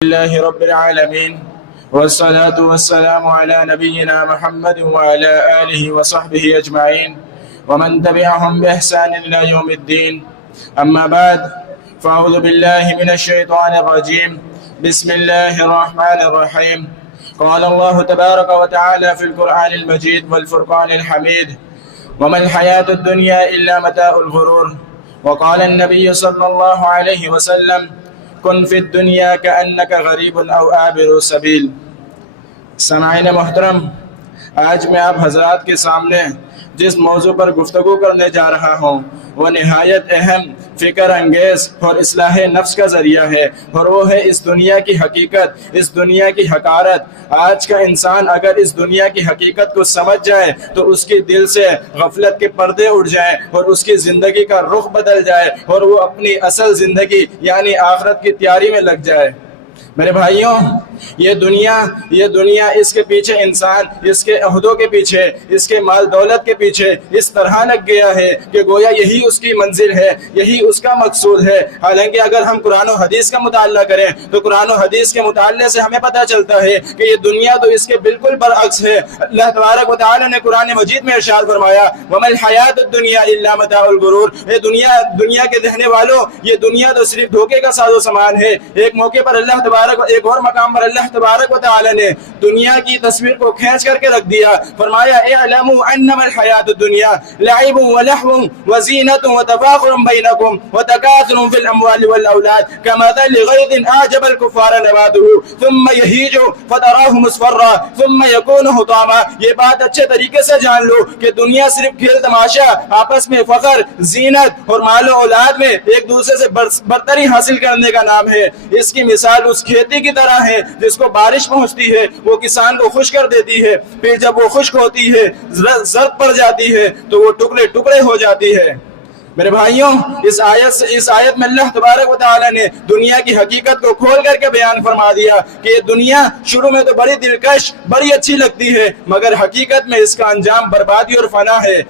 لله رب العالمين والصلاة والسلام على نبينا محمد وعلى آله وصحبه أجمعين ومن تبعهم بإحسان إلى يوم الدين. أما بعد، فأعوذ بالله من الشيطان الرجيم. بسم الله الرحمن الرحيم. قال الله تبارك وتعالى في القرآن المجيد والفرقان الحميد: وما الحياة الدنيا إلا متاع الغرور. وقال النبي صلى الله عليه وسلم: کن فی الدنیا کأنک غریب او عابر سبیل. سامعین محترم، آج میں آپ حضرات کے سامنے جس موضوع پر گفتگو کرنے جا رہا ہوں وہ نہایت اہم، فکر انگیز اور اصلاح نفس کا ذریعہ ہے، اور وہ ہے اس دنیا کی حقیقت، اس دنیا کی حقارت. آج کا انسان اگر اس دنیا کی حقیقت کو سمجھ جائے تو اس کے دل سے غفلت کے پردے اٹھ جائیں اور اس کی زندگی کا رخ بدل جائے اور وہ اپنی اصل زندگی یعنی آخرت کی تیاری میں لگ جائے. میرے بھائیوں، یہ دنیا اس کے پیچھے انسان اس کے عہدوں کے پیچھے، اس کے مال دولت کے پیچھے اس طرح لگ گیا ہے کہ گویا یہی اس کی منزل ہے، یہی اس کا مقصود ہے. حالانکہ اگر ہم قرآن و حدیث کا مطالعہ کریں تو قرآن و حدیث کے مطالعے سے ہمیں پتہ چلتا ہے کہ یہ دنیا تو اس کے بالکل برعکس ہے. اللہ تبارک و تعالی نے قرآن مجید میں ارشاد فرمایا: وَمَا الْحَيَاةُ الدُّنْيَا إِلَّا مَتَاعُ الْغُرُورِ. یہ دنیا کے رہنے والوں، یہ دنیا تو صرف دھوکے کا ساز و سامان ہے. ایک موقع پر ایک اور مقام پر اللہ تبارک و تعالی نے دنیا کی تصویر کو کھینچ کر کے رکھ دیا. فرمایا: اعلموا انما الحیات الدنیا لعب ولهو وزینۃ وتفاخر بینکم وتکاثر فی الاموال والاولاد کمثل غیث اعجب الکفار نباته ثم یہیج فتراه مصفرا ثم یکون حطاما. یہ بات اچھے طریقے سے جان لو کہ دنیا صرف کھیل تماشا، آپس میں فخر، زینت اور مال و اولاد میں ایک دوسرے سے برتری حاصل کرنے کا نام ہے. اس کی مثال اس کھیتی کی طرح ہے جس کو بارش پہنچتی ہے، وہ کسان کو خشک کر دیتی ہے، پھر جب وہ خشک ہوتی ہے، زرد پڑ جاتی ہے تو وہ ٹکڑے ٹکڑے ہو جاتی ہے. میرے بھائیوں، اس آیت میں اللہ تبارک و تعالی نے دنیا کی حقیقت کو کھول کر کے بیان فرما دیا کہ یہ دنیا شروع میں تو بڑی دلکش، بڑی اچھی لگتی ہے، مگر حقیقت میں اس کا انجام بربادی اور فنا ہے.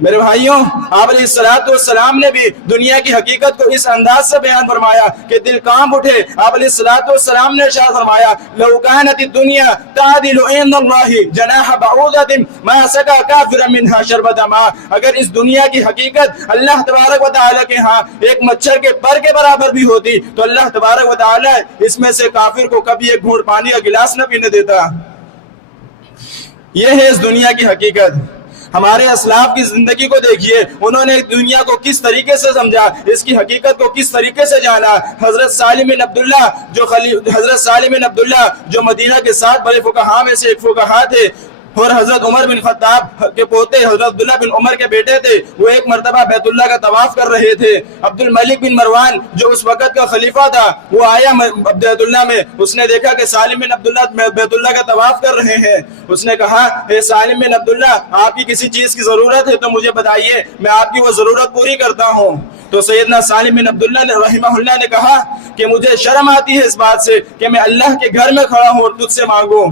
میرے بھائیوں، آپ علیہ السلام نے بھی دنیا کی حقیقت کو اس انداز سے بیان فرمایا کہ دل کانپ اٹھے. آپ علیہ السلام نے ارشاد فرمایا: لو كانت الدنيا تعدل عند الله جناح بعوضة ما سقى كافرا منها شربة ماء. اگر اس دنیا کی حقیقت اللہ تبارک و تعالی کے ہاں ایک مچھر کے پر کے برابر بھی ہوتی تو اللہ تبارک و تعالی اس میں سے کافر کو کبھی ایک گھونٹ پانی کا گلاس نہ پینے دیتا. یہ ہے اس دنیا کی حقیقت. ہمارے اسلاف کی زندگی کو دیکھیے، انہوں نے دنیا کو کس طریقے سے سمجھا، اس کی حقیقت کو کس طریقے سے جانا. حضرت سالم بن عبداللہ جو مدینہ کے 7 بڑے فقہاء میں سے ایک فقہاء تھے، اور حضرت عمر بن خطاب کے پوتے حضرت عبداللہ بن عمر کے بیٹے تھے، وہ ایک مرتبہ بیت اللہ کا طواف کر رہے تھے. عبد الملک بن مروان جو اس وقت کا خلیفہ تھا، وہ آیا بیت اللہ میں. اس نے دیکھا کہ سالم بن عبداللہ بیت اللہ کا طواف کر رہے ہیں. اس نے کہا: اے سالم بن عبداللہ، آپ کی کسی چیز کی ضرورت ہے تو مجھے بتائیے، میں آپ کی وہ ضرورت پوری کرتا ہوں. تو سیدنا سالم بن عبداللہ نے رحمہ اللہ نے کہا کہ مجھے شرم آتی ہے اس بات سے کہ میں اللہ کے گھر میں کھڑا ہوں اور تجھ سے مانگوں.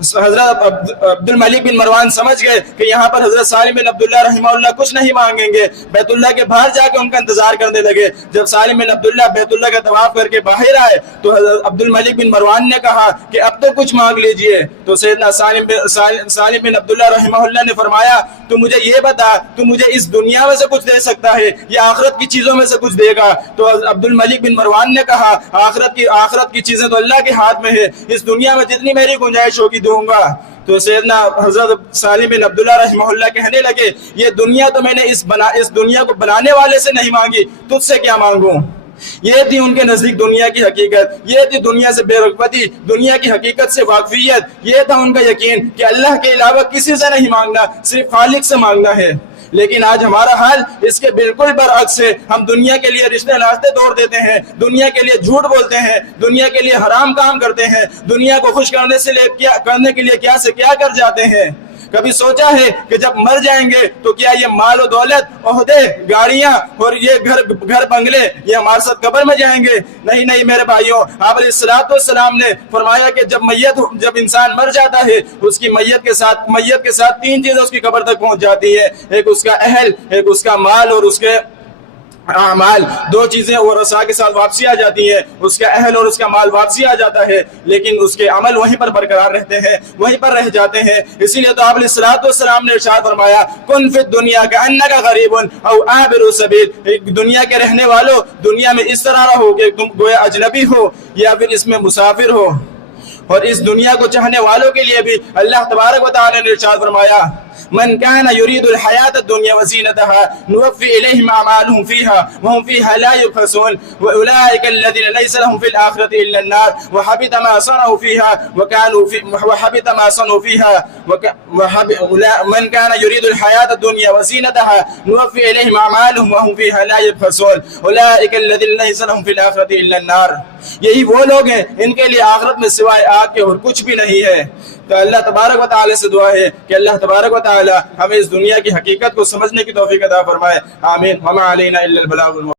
حضرت عبد الملک بن مروان سمجھ گئے کہ یہاں پر حضرت سالم بن عبداللہ رحمہ اللہ کچھ نہیں مانگیں گے. بیت اللہ کے باہر جا کے ان کا انتظار کرنے لگے. جب سالم بن عبداللہ بیت اللہ کا طواف کر کے باہر آئے تو حضرت عبد الملک بن مروان نے کہا کہ اب تو کچھ مانگ لیجئے. تو سیدنا سالم بن عبداللہ رحمہ اللہ نے فرمایا: تو مجھے یہ بتا، تو مجھے اس دنیا میں سے کچھ دے سکتا ہے یا آخرت کی چیزوں میں سے کچھ دے گا؟ تو عبد الملک بن مروان نے کہا: آخرت کی چیزیں تو اللہ کے ہاتھ میں ہے، اس دنیا میں جتنی میری گنجائش ہوگی دوں گا. تو سیدنا حضرت سالم بن عبداللہ رحمہ اللہ کہنے لگے: یہ دنیا تو میں نے اس دنیا کو بنانے والے سے نہیں مانگی، تجھ سے کیا مانگوں؟ یہ تھی ان کے نزدیک دنیا کی حقیقت، یہ تھی دنیا سے بے رغبتی، دنیا کی حقیقت سے واقفیت. یہ تھا ان کا یقین کہ اللہ کے علاوہ کسی سے نہیں مانگنا، صرف خالق سے مانگنا ہے. لیکن آج ہمارا حال اس کے بالکل برعکس ہے. ہم دنیا کے لیے رشتے ناطے توڑ دیتے ہیں، دنیا کے لیے جھوٹ بولتے ہیں، دنیا کے لیے حرام کام کرتے ہیں، دنیا کو خوش کرنے کے لیے کیا سے کیا کر جاتے ہیں. کبھی سوچا ہے کہ جب مر جائیں گے تو کیا یہ مال و دولت، عہدے، گاڑیاں اور یہ گھر بنگلے یہ ہمارے ساتھ قبر میں جائیں گے؟ نہیں میرے بھائیوں، آپ علیہ السلام نے فرمایا کہ جب انسان مر جاتا ہے اس کی میت کے ساتھ 3 چیزیں اس کی قبر تک پہنچ جاتی ہے: ایک اس کا اہل، ایک اس کا مال اور اس کے اعمال، دو چیزیں ورثاء کے ساتھ واپسی آ جاتی ہیں، اس کا اہل اور اس کا مال واپسی آ جاتا ہے، لیکن اس کے عمل وہیں پر برقرار رہتے ہیں، وہیں پر رہ جاتے ہیں۔ اسی لیے تو آپ علیہ الصلوۃ والسلام نے ارشاد فرمایا کن فی الدنیا کأنک غریب او عابر سبیل، دنیا کے رہنے والوں دنیا میں اس طرح رہو کہ تم گویا اجنبی ہو یا پھر اس میں مسافر ہو۔ اور اس دنیا کو چاہنے والوں کے لیے بھی اللہ تبارک و تعالی نے ارشاد فرمایا من كان يريد الحياة الدنيا وزينتها نوفي إليهم أعمالهم فيها وهم فيها لا يبخسون وأولئك الذين ليس لهم في الآخرة إلا النار وحبط ما صنعوا فيها وحبط ما صنعوا فيها من كان يريد الحياة الدنيا وزينتها نوفي إليهم أعمالهم وهم فيها لا يبخسون أولئك الذين ليس لهم في الآخرة إلا النار۔ یہی وہ لوگ ہیں ان کے لیے آخرت میں سوائے آگ کے اور کچھ بھی نہیں ہے۔ تو اللہ تبارک و تعالی سے دعا ہے کہ اللہ تبارک و تعالی ہمیں اس دنیا کی حقیقت کو سمجھنے کی توفیق عطا فرمائے، آمین۔ وما علینا الا البلاغ۔